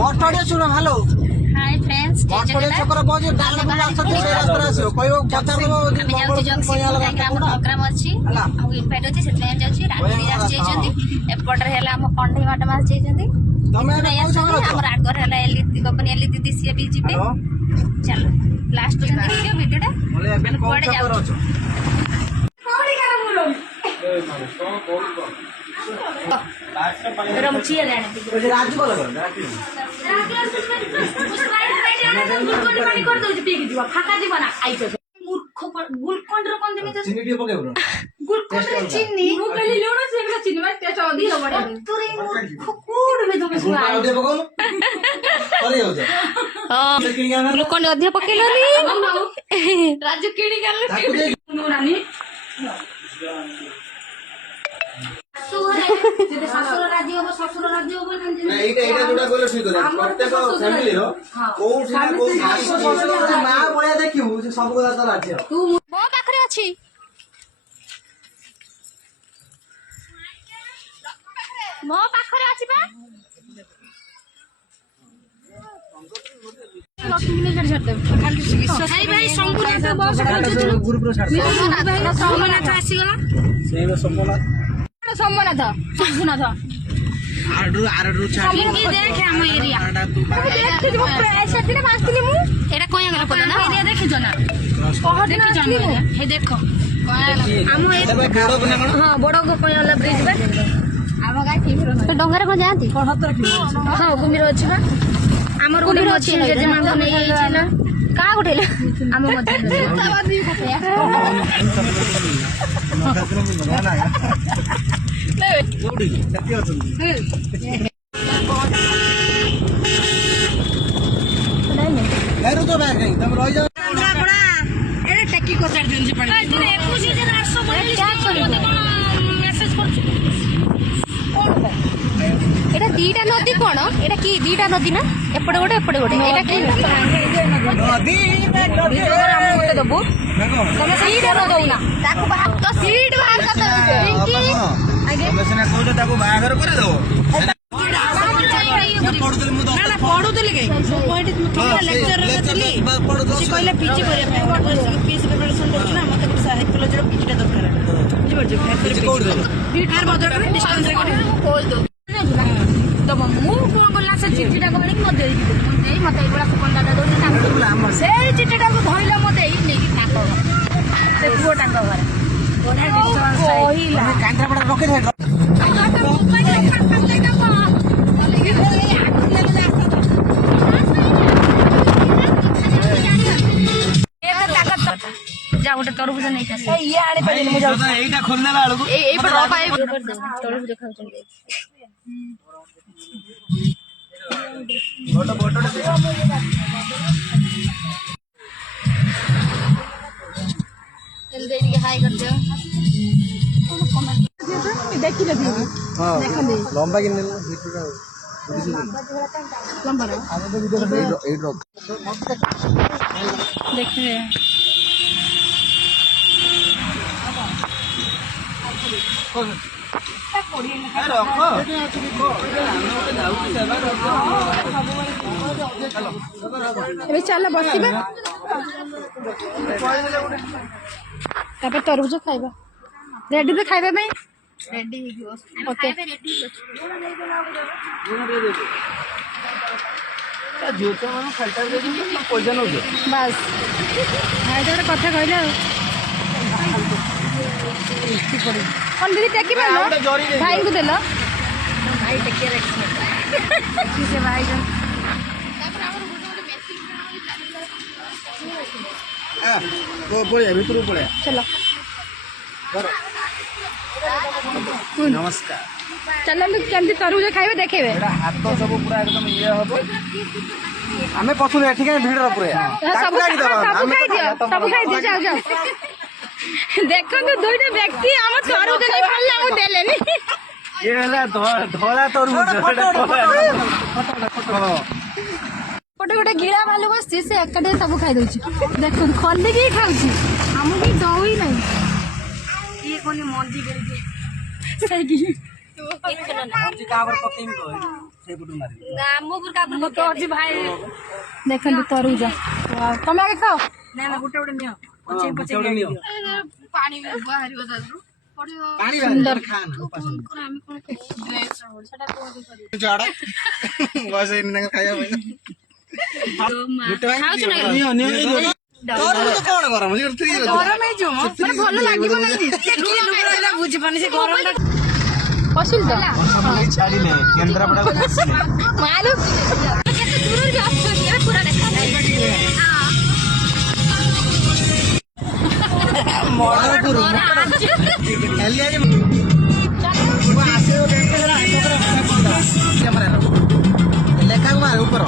ବଟଡିଆ ଶୁଣ hello hi friends ବଟଡିଆ ଛକର ବହୁତ ଡାହାଣ ପଟେ ଆସୁଛି ସେଇ ରାସ୍ତାରେ ଆସିବ କହିବ ପଚାରିବ ଆମେ ଯାଉଛୁ ଜଗସିଂହପୁର କାହିଁକି ଆମର ପ୍ରୋଗ୍ରାମ ଅଛି ଆଉ ଇନଭାଇଟ୍ ଅଛି ସେଥିପାଇଁ ଯାଉଛି ରାଜୁରୀ ଆସିଯାଇଛନ୍ତି ଏପଟରେ ହେଲା ଆମ କଣ୍ଢେଇ ମ୍ୟାଡାମ ଆସିଯାଇଛନ୍ତି ତମେ ଆମର ଆଗରେ ହେଲା ଏଲି ଗପନି ଏଲି ଦିଦି ସିଏ ବି ଯିବେ ଚାଲ ଲାଷ୍ଟ ଦେଖିବ ଭିଡିଓଟା କୁଆଡେ ଯାଉଛୁ ରାଜୁ ବୋଲ ଗ୍ଲୁକୋଣ୍ଡ ଅଧିକ ପକେଇଲନି ରାଜୁ କିଣିକି ଆଣିଲୁ ଶ୍ୱଶୁର ରାଜି ହବ ଶ୍ୱଶୁର ରାଜି ହବ ଏଇଟା ଯୋଉଟା କହିଲ ଠିକ ଅଛି ପ୍ରତ୍ୟେକ ଫ୍ୟାମିଲିର କୋଉଠି ନା କୋଉଠି ମା ଭଳିଆ ଦେଖିବୁ ସେ ସବୁ କଥା ତ ରାଜି ହବ ମୋ ପାଖରେ ଅଛି ମୋ ପାଖରେ ଅଛି ବା सोमनाथ शंभुनाथ देखे आम एरिया एटा कौन गला पड़ा ना एरिया देखिज ना हे देखो आम हां बड़ कोयला ब्रिज बे आम गाय तो डंगारे को जाती हां कुमिर अछि बा हमर कुमिर अछि जे मांग नै आइला का उठेला आम मत लेरो तो बैठ गई तुम रह जाओ बड़ा एरे टेकी को साइड दिन से पानी अरे 21800 बोले क्या करी मते कोन मेसेज करछु कोन एटा दीटा नदी कोन एटा की दीटा नदी ना एपडे गोटे एटा की नदी हम मते दबो तमे सीट न दउना ताको बाहर तो सीट बाहर कर दो पिंकी आगे तमे सिना कहू ताको बाहर करे दो पढ़ुली के लेक्चर कहले पिजी करिया पीस प्रिपरेशन करछना मते कुछ साहित्य कॉलेज रो पिजीटा दरकार बुझि परछ फैक्टरी बदल में डिस्टेंस रे खोल दो तो मु कोन गला से चिठीटा कबली म देई देई मते एबला कोनटा दो ना से चिठीटा को धइला म देई नै ताको से पुओ टांगा घर कोना डिस्टेंस कहिला कांट्रा पड़ा रखे दे जा गोटे तरबुज नै खास ये आने पड़े मु जाऊ एटा खोलने वाला को ए पर रॉ पाए तरबुज खाउछन बोटो बोटो चल दे दी हाय कर दे देखि ले हां लंबा किन भिडियोटा लंबा रे आगे तो वीडियो ए ड्रॉप देखिए ए चल बसिबा तापर तरबुज खाइबा रेडी पे खाइबा में रेडी हो ओके रेडी झूठे मानो फिल्टर दे दी पैसा न दे बस हाय तो कथा कहले कौन दीदी टेकी में भाई को देलो भाई टेक केयर ठीक है भाई जान तो पड़े भीतर पड़े चलो नमस्कार चलନ୍ତୁ କେମିତି ତରଭୁଜ ଖାଇବେ ଦେଖେଇବେ हाथ सब पूरा एकदम ये हबो हमें पछुले ठीक है भीड़ पूरा सब खाई दियो जाओ जाओ देखନ୍ତୁ ଦୁଇଟା ବ୍ୟକ୍ତି ଆମ ତରଭୁଜ ନେଇ ଫାଳିଲେ ଆମକୁ ଦେଲେନି ये होला धोला तरबुज ଗୋଟେ ଗୋଟେ ଗିଳା ଭାଲୁ ବସିଛି ସେ ଏକାଠି ସବୁ ଖାଇ ଦଉଛି ଦେଖନ୍ତୁ ଖଲିକି ଖାଉଛି ଆମକୁ ବି ଦଉ ହି ନାହିଁ ये कोनी मंजी गरी ସେଇକି मंजी का पर पकेम को ଆମ ଉପରେ କାବୁଲ ତ ଅଛି ଭାଇ ଦେଖନ୍ତୁ ତରୁଜ ତମେ ଆଗେ ଖାଅ ନା ନା ଗୋଟେ ଗୋଟେ ନିଅ ପଛେ ପଛେ ନିଅ ପାଣି ବାହାରିବ ତାରୁ ପାଣି ସୁନ୍ଦର ଖାନା ଆମେ କଣ ସେଟା କୋଉଠି କରିବୁ ଜଡା ବସ ଏଇନା ଖାଇବା ପାଇଁ ଖାଉଛୁ ନା ତୋର ତ କଣ ଗରମ ଯେ ଫ୍ରି ଗରମ ହେଇଯିବ ମ ମାନେ ଭଲ ଲାଗିବ ନା କିଏ ଲୋକ ରହିଲା ବୁଝିପାରୁନି ସେ ଗରମଟା ପଶିଲ ତ ଛାଡ଼ିଲେ କେନ୍ଦ୍ରାପଡ଼ା ମାଲୁ କେତେ ଦୂରରୁ ବି ଆସୁଛନ୍ତି ଏବେ ପୁରା ଦେଖା ମଡପୁର ହେଲି ଆଜି ଲେଖାକୁ ମାରେ ଉପର